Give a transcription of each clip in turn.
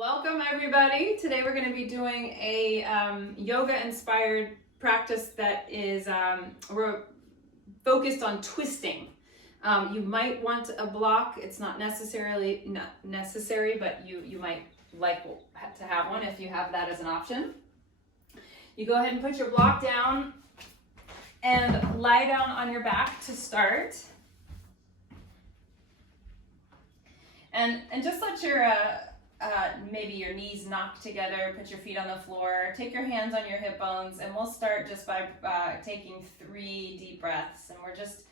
Welcome everybody. Today we're going to be doing a yoga inspired practice that is we're focused on twisting. You might want a block. It's not necessary, but you might like to have one if you have that as an option. You go ahead and put your block down and lie down on your back to start. And just let your maybe your knees knock together, put your feet on the floor, take your hands on your hip bones, and we'll start just by taking 3 deep breaths. And we're just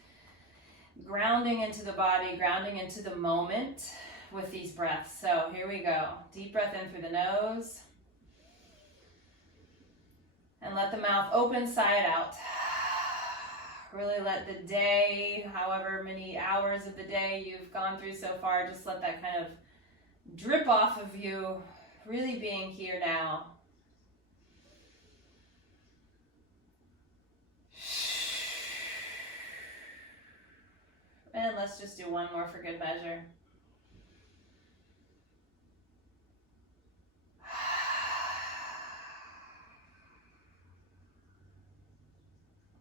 grounding into the body, grounding into the moment with these breaths. So here we go. Deep breath in through the nose. And let the mouth open side out. Really let the day, however many hours of the day you've gone through so far, just let that kind of drip off of you, really being here now. And let's just do one more for good measure.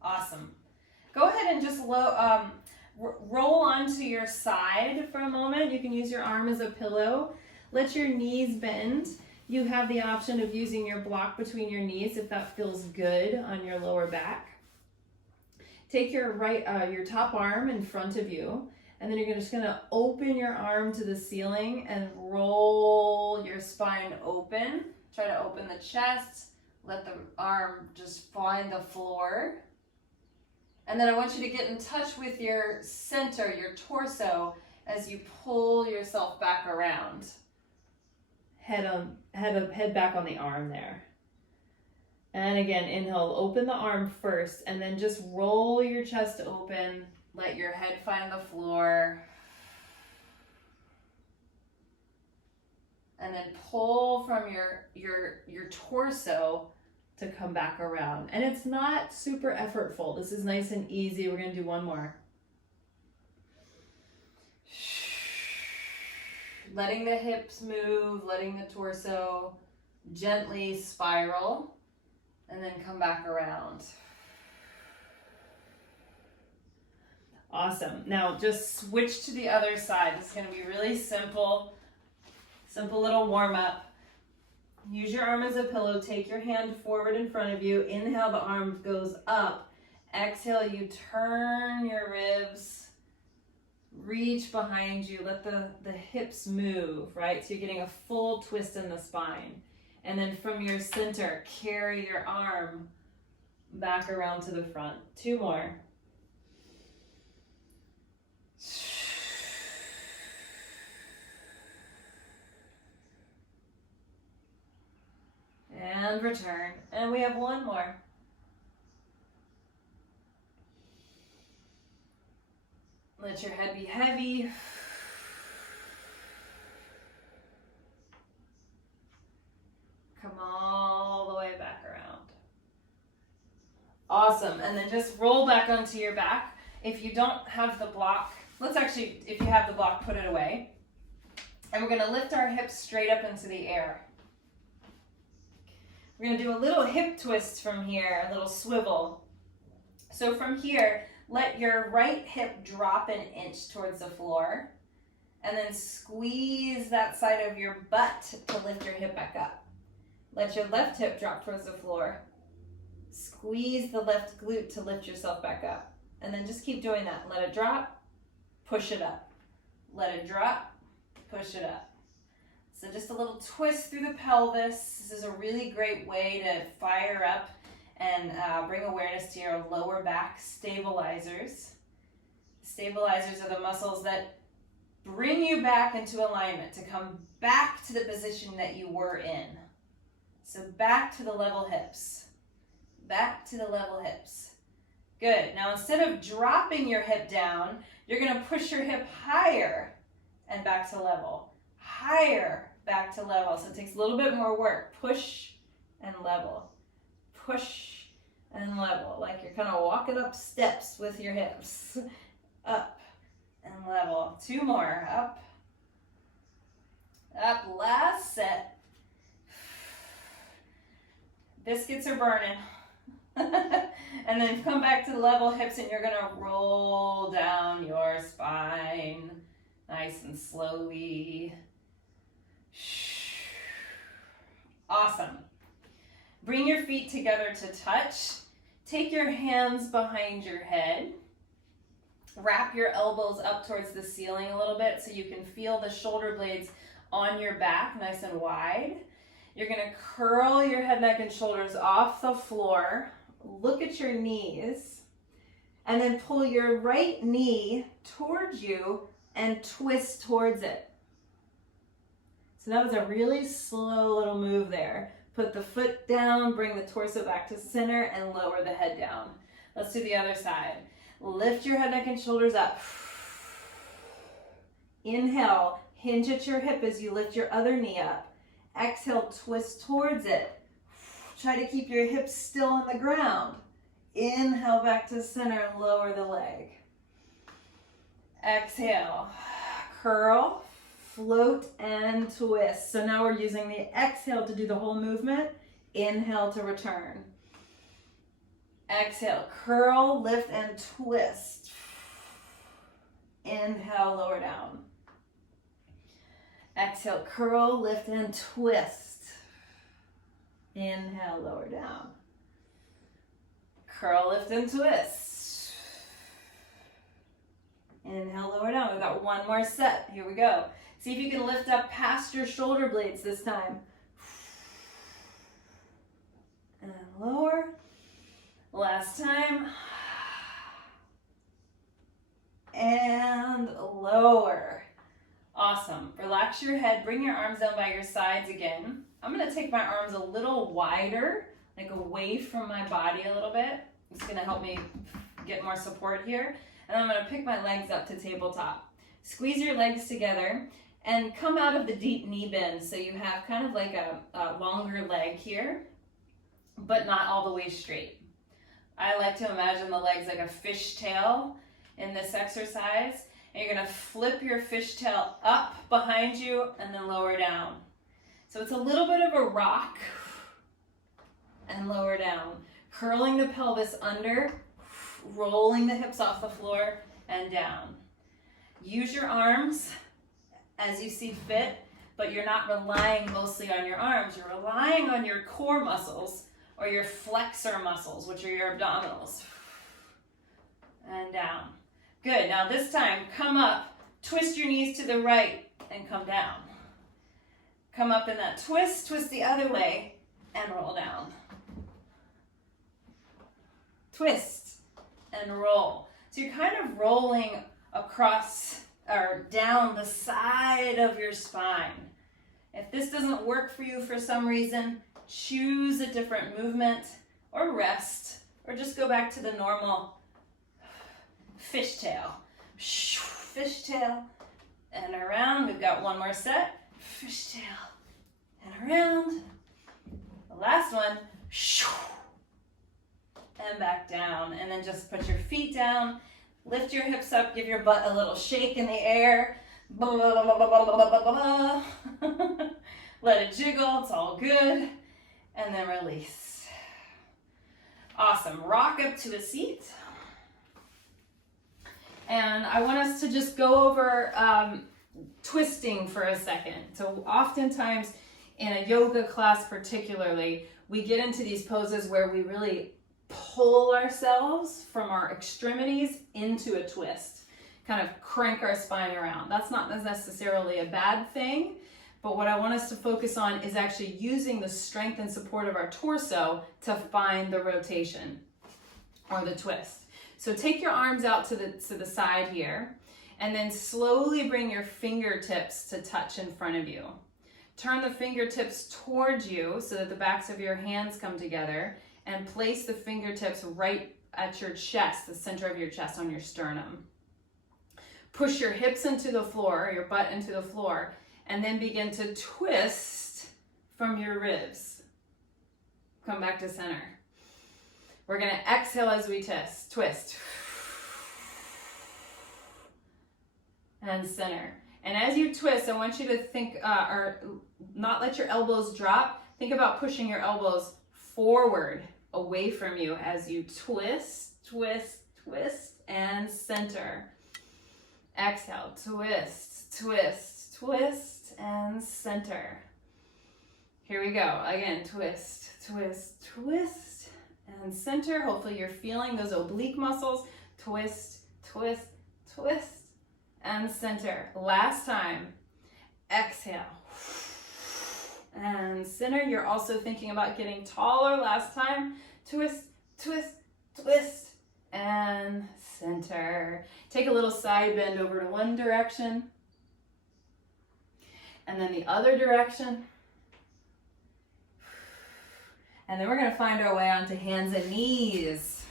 Awesome. Go ahead and just roll onto your side for a moment. You can use your arm as a pillow. Let your knees bend. You have the option of using your block between your knees if that feels good on your lower back. Take your your top arm in front of you, and then you're just gonna open your arm to the ceiling and roll your spine open. Try to open the chest. Let the arm just find the floor. And then I want you to get in touch with your center, your torso, as you pull yourself back around. Head back on the arm there. And again, inhale, open the arm first, and then just roll your chest open. Let your head find the floor. And then pull from your torso to come back around. And it's not super effortful. This is nice and easy. We're gonna do one more. Letting the hips move, letting the torso gently spiral, and then come back around. Awesome. Now just switch to the other side. This is gonna be really simple little warm up. Use your arm as a pillow. Take your hand forward in front of you. Inhale, the arm goes up. Exhale, you turn your ribs. Reach behind you. Let the hips move, right? So you're getting a full twist in the spine. And then from your center, carry your arm back around to the front. 2 more. And return. And we have 1 more. Let your head be heavy. Come all the way back around. Awesome. And then just roll back onto your back. If you don't have the block, if you have the block, put it away. And we're going to lift our hips straight up into the air. We're going to do a little hip twist from here, a little swivel. So from here, let your right hip drop 1 inch towards the floor, and then squeeze that side of your butt to lift your hip back up. Let your left hip drop towards the floor. Squeeze the left glute to lift yourself back up. And then just keep doing that. Let it drop, push it up. Let it drop, push it up. So just a little twist through the pelvis. This is a really great way to fire up and bring awareness to your lower back stabilizers. Stabilizers are the muscles that bring you back into alignment, to come back to the position that you were in. So back to the level hips. Back to the level hips. Good. Now instead of dropping your hip down, you're going to push your hip higher and back to level. Higher, back to level. So it takes a little bit more work. Push and level. Push and level. Like you're kind of walking up steps with your hips. Up and level. 2 more. Up. Up. Last set. Biscuits are burning. And then come back to the level hips and you're gonna roll down your spine nice and slowly. Awesome. Bring your feet together to touch. Take your hands behind your head. Wrap your elbows up towards the ceiling a little bit so you can feel the shoulder blades on your back nice and wide. You're gonna curl your head, neck, and shoulders off the floor. Look at your knees. And then pull your right knee towards you and twist towards it. So that was a really slow little move there. Put the foot down, bring the torso back to center, and lower the head down. Let's do the other side. Lift your head, neck, and shoulders up. Inhale, hinge at your hip as you lift your other knee up. Exhale, twist towards it. Try to keep your hips still on the ground. Inhale back to center, lower the leg. Exhale, curl, float, and twist. So now we're using the exhale to do the whole movement. Inhale to return. Exhale, curl, lift, and twist. Inhale, lower down. Exhale, curl, lift, and twist. Inhale, lower down. Curl, lift, and twist. Inhale, lower down. We've got one more set. Here we go. See if you can lift up past your shoulder blades this time. And lower. Last time. And lower. Awesome. Relax your head. Bring your arms down by your sides again. I'm going to take my arms a little wider, like away from my body a little bit. It's going to help me get more support here. And I'm going to pick my legs up to tabletop. Squeeze your legs together and come out of the deep knee bend. So you have kind of like a longer leg here, but not all the way straight. I like to imagine the legs like a fishtail in this exercise. And you're gonna flip your fishtail up behind you and then lower down. So it's a little bit of a rock and lower down. Curling the pelvis under, rolling the hips off the floor and down. Use your arms as you see fit, but you're not relying mostly on your arms. You're relying on your core muscles or your flexor muscles, which are your abdominals. And down. Good. Now this time, come up, twist your knees to the right, and come down. Come up in that twist, twist the other way, and roll down. Twist and roll. So you're kind of rolling across or down the side of your spine. If this doesn't work for you for some reason, choose a different movement or rest, or just go back to the normal fishtail. Fishtail and around. We've got one more set. Fishtail and around. The last one. And back down. And then just put your feet down. Lift your hips up. Give your butt a little shake in the air. Let it jiggle. It's all good. And then release. Awesome. Rock up to a seat. And I want us to just go over twisting for a second. So oftentimes in a yoga class particularly, we get into these poses where we really pull ourselves from our extremities into a twist, kind of crank our spine around. That's not necessarily a bad thing, but what I want us to focus on is actually using the strength and support of our torso to find the rotation or the twist. So take your arms out to the side here, and then slowly bring your fingertips to touch in front of you. Turn the fingertips towards you so that the backs of your hands come together, and place the fingertips right at your chest, the center of your chest on your sternum. Push your hips into the floor, your butt into the floor, and then begin to twist from your ribs. Come back to center. We're going to exhale as we twist. And center. And as you twist, I want you to think, or not let your elbows drop. Think about pushing your elbows forward away from you as you twist, twist, twist, and center. Exhale, twist, twist, twist, and center. Here we go. Again, twist, twist, twist, and center. Hopefully you're feeling those oblique muscles. Twist, twist, twist, and center. Last time. Exhale. And center. You're also thinking about getting taller. Last time. Twist, twist, twist, and center. Take a little side bend over to one direction. And then the other direction. And then we're going to find our way onto hands and knees.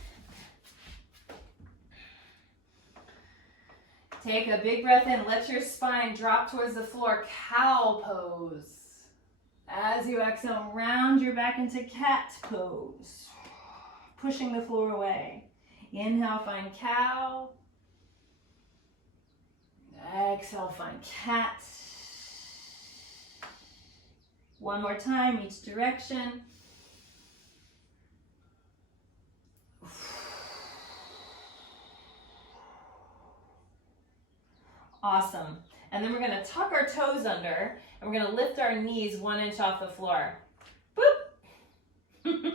Take a big breath in. Let your spine drop towards the floor. Cow pose. As you exhale, round your back into cat pose. Pushing the floor away. Inhale, find cow. Exhale, find cat. One more time, each direction. Awesome. And then we're going to tuck our toes under, and we're going to lift our knees 1 inch off the floor. Boop.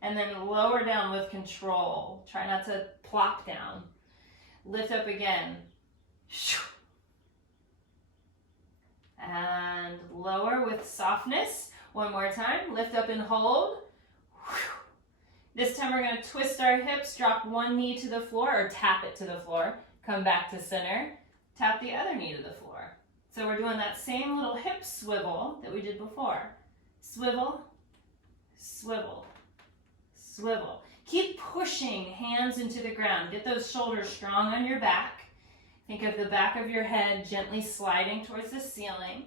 And then lower down with control. Try not to plop down. Lift up again. And lower with softness. One more time. Lift up and hold. This time we're going to twist our hips, drop one knee to the floor, or tap it to the floor. Come back to center. Tap the other knee to the floor. So we're doing that same little hip swivel that we did before. Swivel, swivel, swivel. Keep pushing hands into the ground. Get those shoulders strong on your back. Think of the back of your head gently sliding towards the ceiling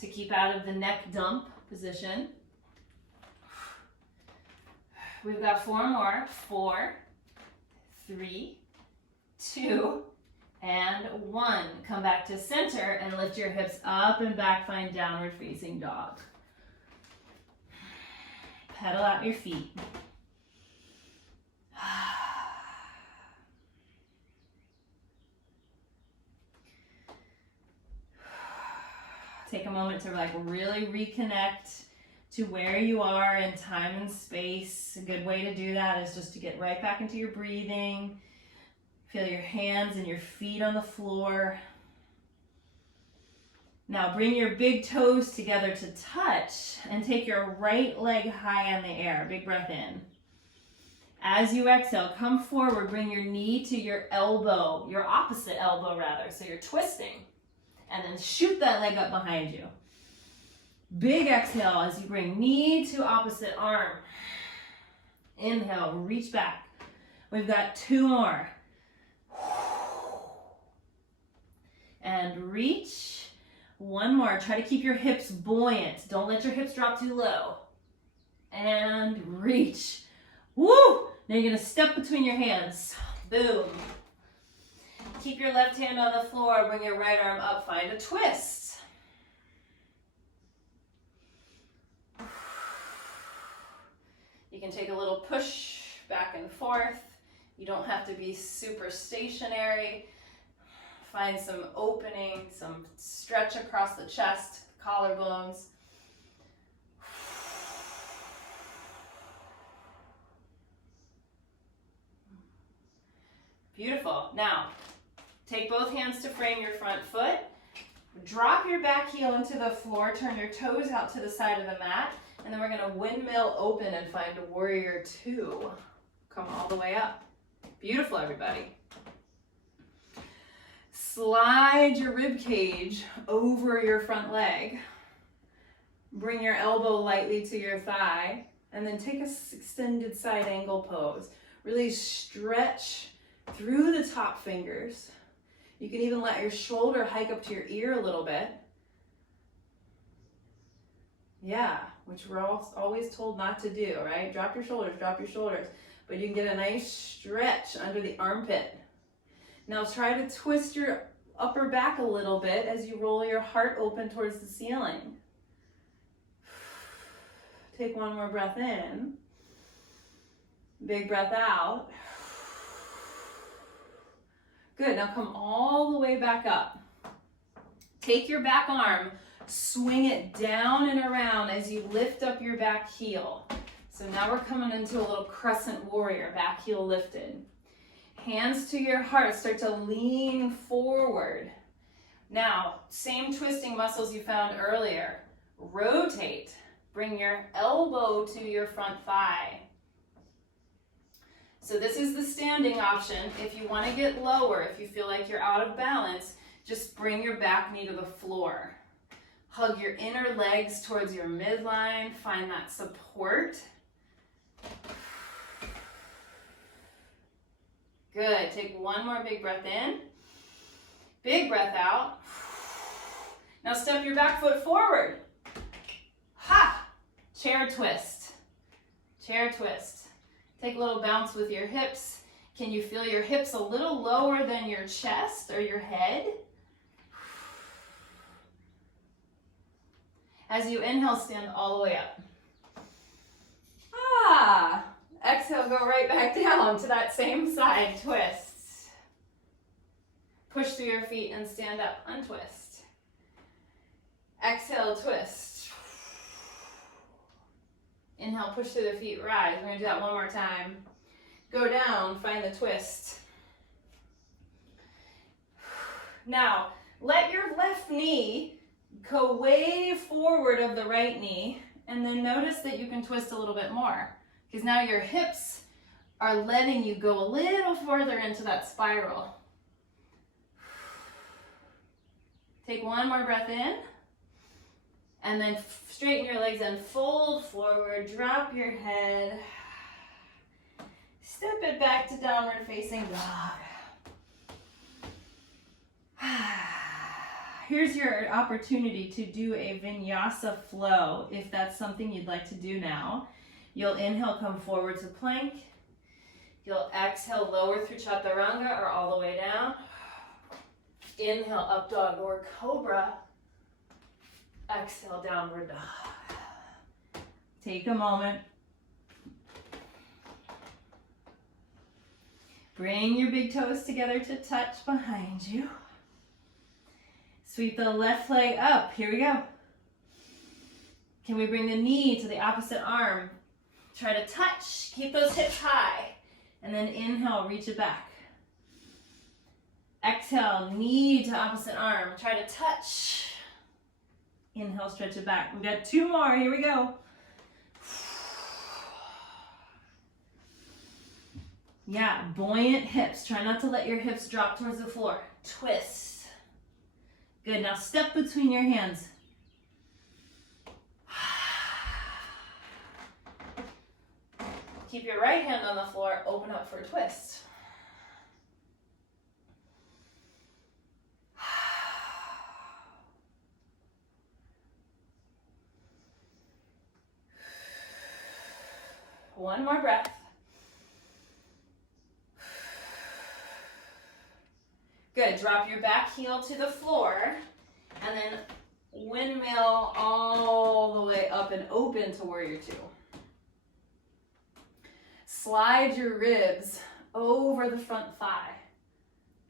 to keep out of the neck dump position. We've got 4 more. 4, 3, 2, and 1. Come back to center and lift your hips up and back. Find downward facing dog. Pedal out your feet. Take a moment to really reconnect to where you are in time and space. A good way to do that is just to get right back into your breathing. Feel your hands and your feet on the floor. Now bring your big toes together to touch and take your right leg high in the air. Big breath in. As you exhale, come forward, bring your knee to your elbow, your opposite elbow rather, so you're twisting. And then shoot that leg up behind you. Big exhale as you bring knee to opposite arm. Inhale, reach back. We've got 2 more. And reach. 1 more. Try to keep your hips buoyant. Don't let your hips drop too low. And reach. Woo! Now you're going to step between your hands. Boom. Keep your left hand on the floor. Bring your right arm up. Find a twist. You can take a little push back and forth. You don't have to be super stationary. Find some opening, some stretch across the chest, collarbones. Beautiful. Now, take both hands to frame your front foot. Drop your back heel into the floor. Turn your toes out to the side of the mat. And then we're going to windmill open and find a warrior 2. Come all the way up. Beautiful, everybody. Slide your rib cage over your front leg. Bring your elbow lightly to your thigh. And then take a extended side angle pose. Really stretch through the top fingers. You can even let your shoulder hike up to your ear a little bit. Yeah, which we're always told not to do, right? Drop your shoulders, drop your shoulders. But you can get a nice stretch under the armpit. Now try to twist your upper back a little bit as you roll your heart open towards the ceiling. Take one more breath in. Big breath out. Good, now come all the way back up. Take your back arm, swing it down and around as you lift up your back heel. So now we're coming into a little crescent warrior, back heel lifted. Hands to your heart, start to lean forward. Now, same twisting muscles you found earlier. Rotate, bring your elbow to your front thigh. So this is the standing option. If you want to get lower, if you feel like you're out of balance, just bring your back knee to the floor. Hug your inner legs towards your midline. Find that support. Good. Take one more big breath in. Big breath out. Now step your back foot forward. Ha! Chair twist. Chair twist. Take a little bounce with your hips. Can you feel your hips a little lower than your chest or your head? As you inhale, stand all the way up. Ah! Exhale, go right back down to that same side twist. Push through your feet and stand up, untwist. Exhale, twist. Inhale, push through the feet, rise. We're gonna do that one more time. Go down, find the twist. Now, let your left knee go way forward of the right knee, and then notice that you can twist a little bit more, because now your hips are letting you go a little further into that spiral. Take one more breath in, and then straighten your legs and fold forward, drop your head, step it back to downward facing dog. Here's your opportunity to do a vinyasa flow if that's something you'd like to do now. You'll inhale, come forward to plank. You'll exhale, lower through chaturanga or all the way down. Inhale, up dog or cobra. Exhale, downward dog. Take a moment. Bring your big toes together to touch behind you. Sweep the left leg up. Here we go. Can we bring the knee to the opposite arm? Try to touch. Keep those hips high. And then inhale, reach it back. Exhale, knee to opposite arm. Try to touch. Inhale, stretch it back. We've got two more. Here we go. Yeah, buoyant hips. Try not to let your hips drop towards the floor. Twist. Good, now step between your hands. Keep your right hand on the floor, open up for a twist. One more breath. Good, drop your back heel to the floor and then windmill all the way up and open to warrior two. Slide your ribs over the front thigh.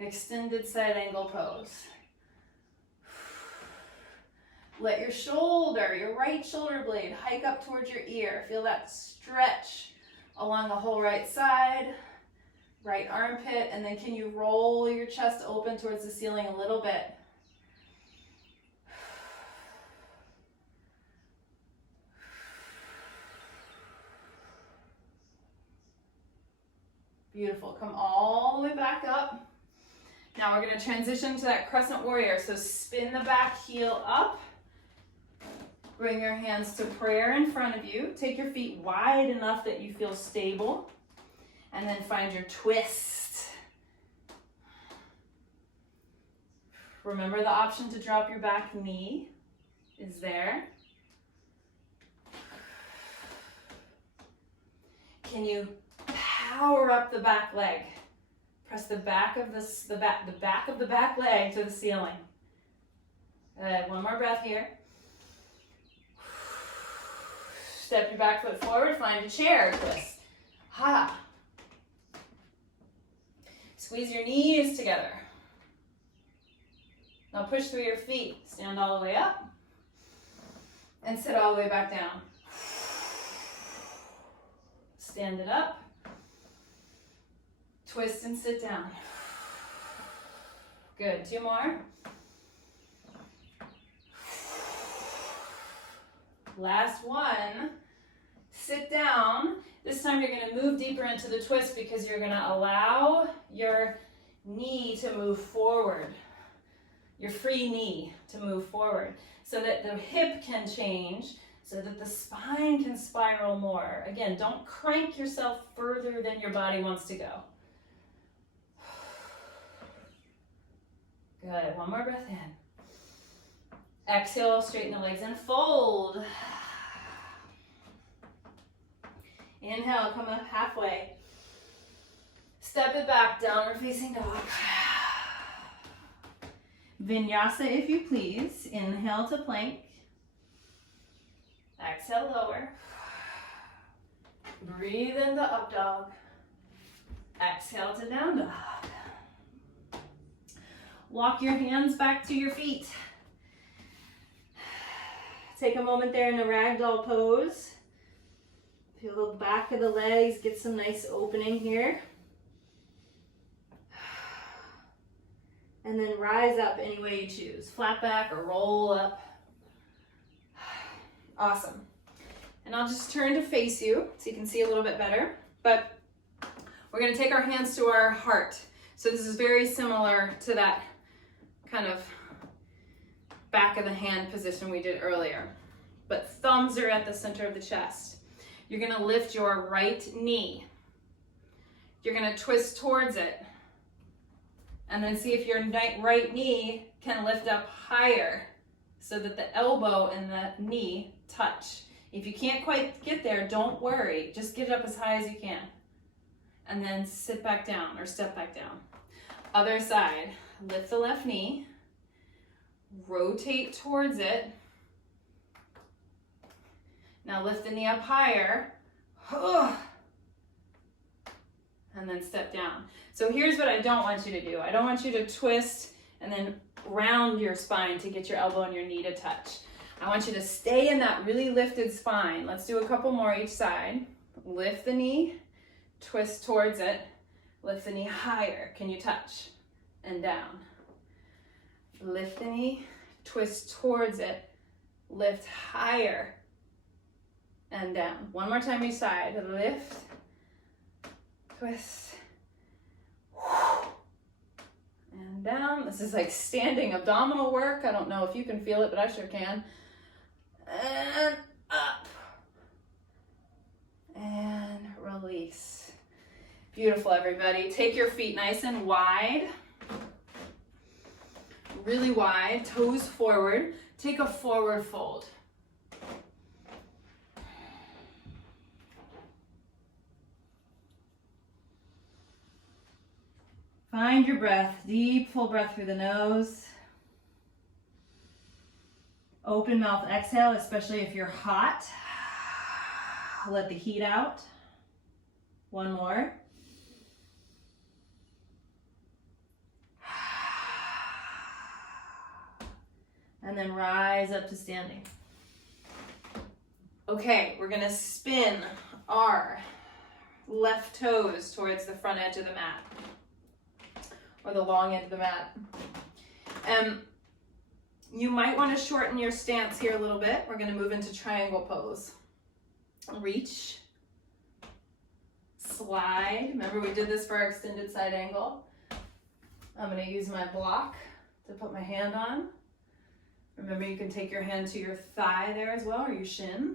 Extended side angle pose. Let your shoulder, your right shoulder blade, hike up towards your ear. Feel that stretch along the whole right side. Right armpit, and then can you roll your chest open towards the ceiling a little bit? Beautiful. Come all the way back up. Now we're going to transition to that crescent warrior. So spin the back heel up. Bring your hands to prayer in front of you. Take your feet wide enough that you feel stable. And then find your twist. Remember the option to drop your back knee is there. Can you power up the back leg? Press the back of the back of the back leg to the ceiling. Good. One more breath here. Step your back foot forward, find a chair, twist. Ha. Squeeze your knees together. Now push through your feet. Stand all the way up. And sit all the way back down. Stand it up. Twist and sit down. Good, 2 more. Last one. Sit down. This time you're going to move deeper into the twist because you're going to allow your knee to move forward. Your free knee to move forward so that the hip can change, so that the spine can spiral more. Again, don't crank yourself further than your body wants to go. Good, 1 more breath in. Exhale, straighten the legs and fold. Inhale, come up halfway. Step it back, downward facing dog. Vinyasa if you please. Inhale to plank. Exhale, lower. Breathe into up dog. Exhale to down dog. Walk your hands back to your feet. Take a moment there in the ragdoll pose. Feel the back of the legs, get some nice opening here. And then rise up any way you choose. Flat back or roll up. Awesome. And I'll just turn to face you so you can see a little bit better. But we're going to take our hands to our heart. So this is very similar to that kind of back of the hand position we did earlier. But thumbs are at the center of the chest. You're going to lift your right knee. You're going to twist towards it. And then see if your right knee can lift up higher so that the elbow and the knee touch. If you can't quite get there, don't worry. Just get up as high as you can. And then sit back down or step back down. Other side. Lift the left knee. Rotate towards it. Now lift the knee up higher. And then step down. So here's what I don't want you to do. I don't want you to twist and then round your spine to get your elbow and your knee to touch. I want you to stay in that really lifted spine. Let's do a couple more each side. Lift the knee, twist towards it, lift the knee higher. Can you touch? And down. Lift the knee, twist towards it, lift higher, and down. One more time each side. Lift, twist, and down. This is like standing abdominal work. I don't know if you can feel it, but I sure can. And up. And release. Beautiful, everybody. Take your feet nice and wide. Really wide. Toes forward. Take a forward fold. Find your breath. Deep, full breath through the nose. Open mouth exhale, especially if you're hot. Let the heat out. One more. And then rise up to standing. Okay, we're gonna spin our left toes towards the front edge of the mat. Or the long end of the mat. You might want to shorten your stance here a little bit. We're going to move into triangle pose. Reach. Slide. Remember we did this for our extended side angle. I'm going to use my block to put my hand on. Remember you can take your hand to your thigh there as well, or your shin.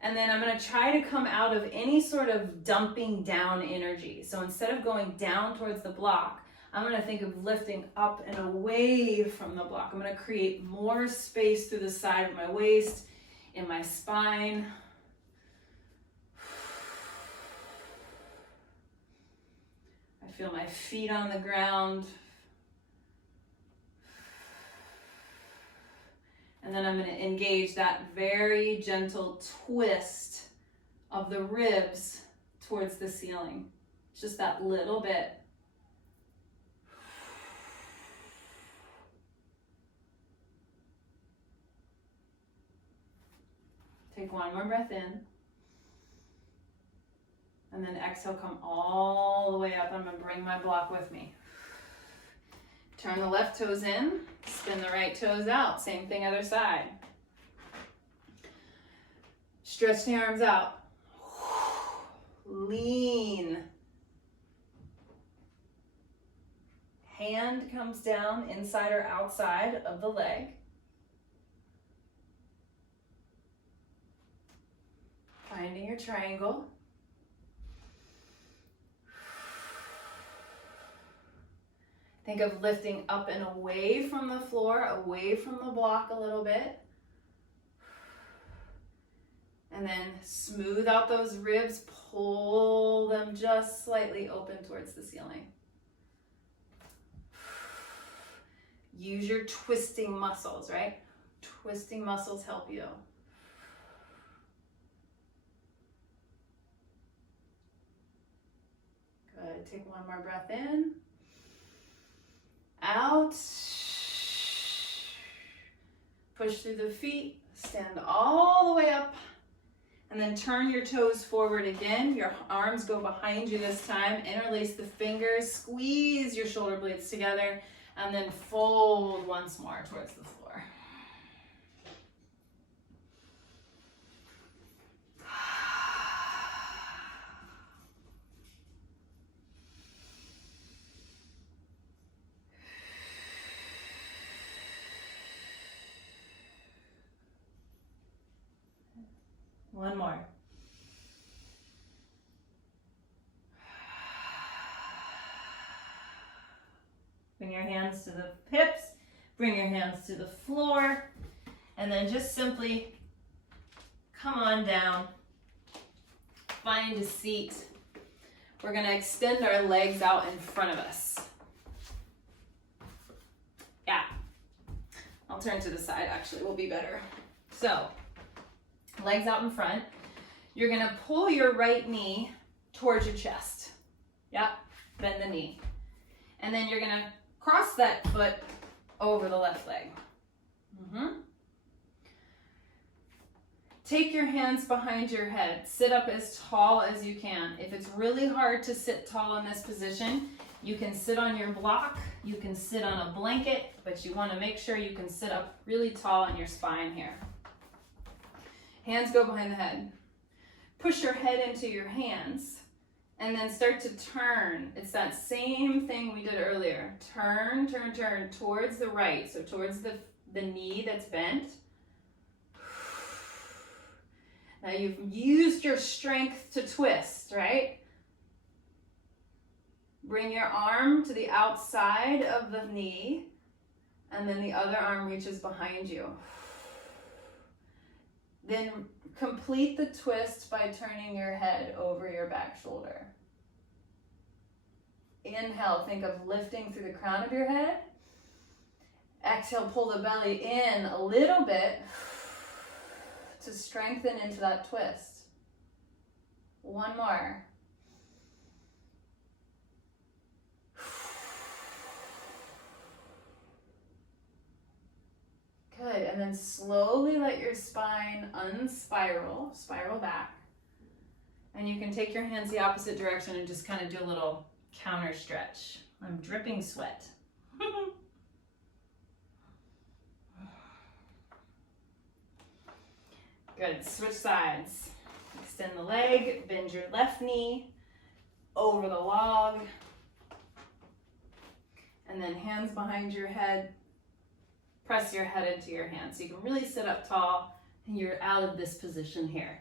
And then I'm going to try to come out of any sort of dumping down energy. So instead of going down towards the block, I'm going to think of lifting up and away from the block. I'm going to create more space through the side of my waist, in my spine. I feel my feet on the ground. And then I'm going to engage that very gentle twist of the ribs towards the ceiling. Just that little bit. Take one more breath in. And then exhale, come all the way up. I'm going to bring my block with me. Turn the left toes in, spin the right toes out. Same thing other side. Stretch the arms out. Lean. Hand comes down inside or outside of the leg. Finding your triangle. Think of lifting up and away from the floor, away from the block a little bit. And then smooth out those ribs, pull them just slightly open towards the ceiling. Use your twisting muscles, right? Twisting muscles help you. Good, take one more breath in. Out. Push through the feet, stand all the way up, and then turn your toes forward again. Your arms go behind you this time. Interlace the fingers, squeeze your shoulder blades together, and then fold once more towards the floor. One more. Bring your hands to the hips, bring your hands to the floor, and then just simply come on down. Find a seat. We're going to extend our legs out in front of us. Yeah. I'll turn to the side, actually, will be better. So, legs out in front. You're going to pull your right knee towards your chest. Yep, bend the knee. And then you're going to cross that foot over the left leg. Take your hands behind your head. Sit up as tall as you can. If it's really hard to sit tall in this position, you can sit on your block, you can sit on a blanket, but you want to make sure you can sit up really tall on your spine here. Hands go behind the head. Push your head into your hands and then start to turn. It's that same thing we did earlier. Turn, turn, turn towards the right, so towards the knee that's bent. Now you've used your strength to twist, right? Bring your arm to the outside of the knee, and then the other arm reaches behind you. Then complete the twist by turning your head over your back shoulder. Inhale, think of lifting through the crown of your head. Exhale, pull the belly in a little bit to strengthen into that twist. One more. Good, and then slowly let your spine unspiral, spiral back. And you can take your hands the opposite direction and just kind of do a little counter stretch. I'm dripping sweat. Good, switch sides. Extend the leg, bend your left knee over the log. And then hands behind your head. Press your head into your hands so you can really sit up tall and you're out of this position here.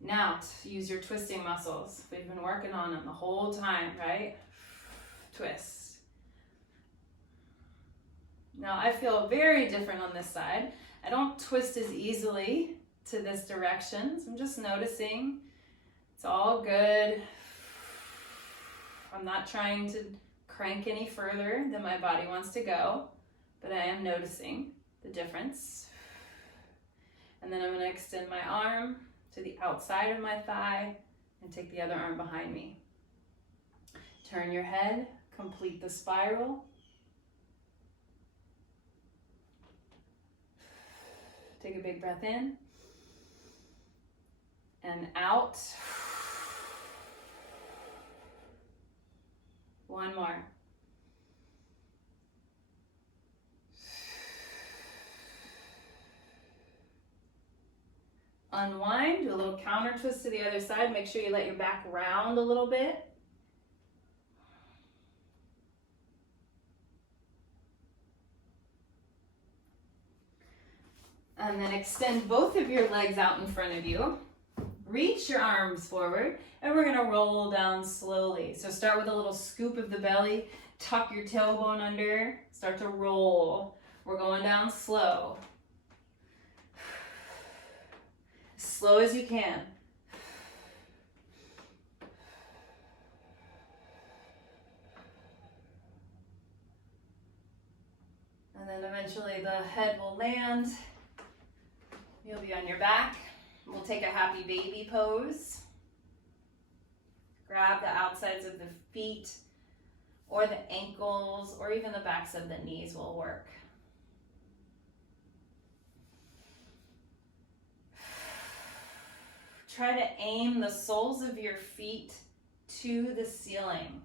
Now, use your twisting muscles. We've been working on them the whole time, right? Twist. Now, I feel very different on this side. I don't twist as easily to this direction, so I'm just noticing. It's all good. I'm not trying to crank any further than my body wants to go, but I am noticing. the difference. And then I'm gonna extend my arm to the outside of my thigh and take the other arm behind me. Turn your head, complete the spiral. Take a big breath in and out. One more. Unwind, do a little counter twist to the other side. Make sure you let your back round a little bit. And then extend both of your legs out in front of you. Reach your arms forward, and we're gonna roll down slowly. So start with a little scoop of the belly, tuck your tailbone under, start to roll. We're going down slow. As slow as you can. And then eventually the head will land. You'll be on your back. We'll take a happy baby pose. Grab the outsides of the feet or the ankles or even the backs of the knees will work. Try to aim the soles of your feet to the ceiling,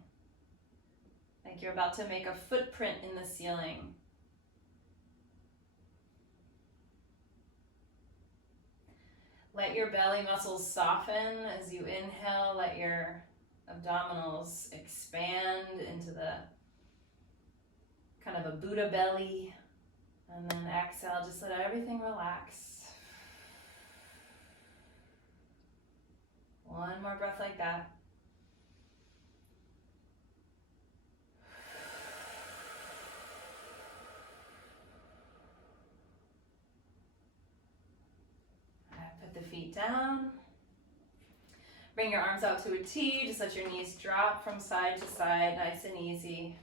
like you're about to make a footprint in the ceiling. Let your belly muscles soften as you inhale. Let your abdominals expand into the kind of a Buddha belly. And then exhale, just let everything relax. One more breath like that. Put the feet down. Bring your arms out to a T. Just let your knees drop from side to side, nice and easy.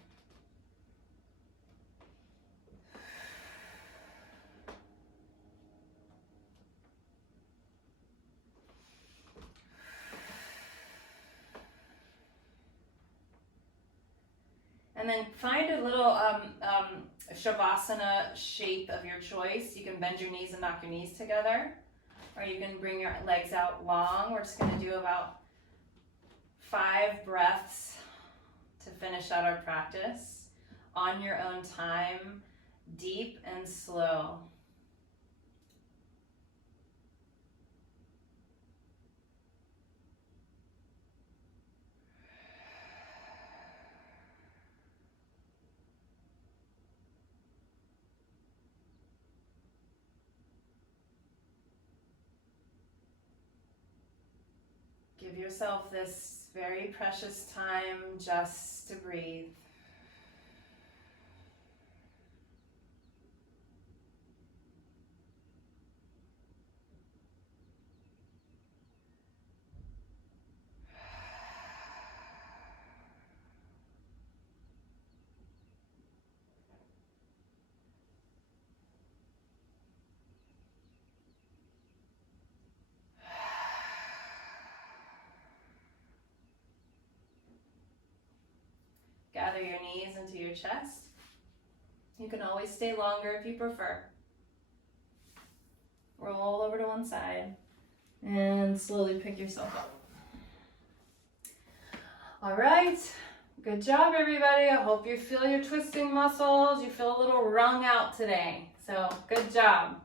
And then find a little Shavasana shape of your choice. You can bend your knees and knock your knees together, or you can bring your legs out long. We're just going to do about 5 breaths to finish out our practice on your own time, deep and slow. Give yourself this very precious time just to breathe. Gather your knees into your chest. You can always stay longer if you prefer. Roll over to one side and slowly pick yourself up. All right, good job everybody. I hope you feel your twisting muscles. You feel a little wrung out today. So good job.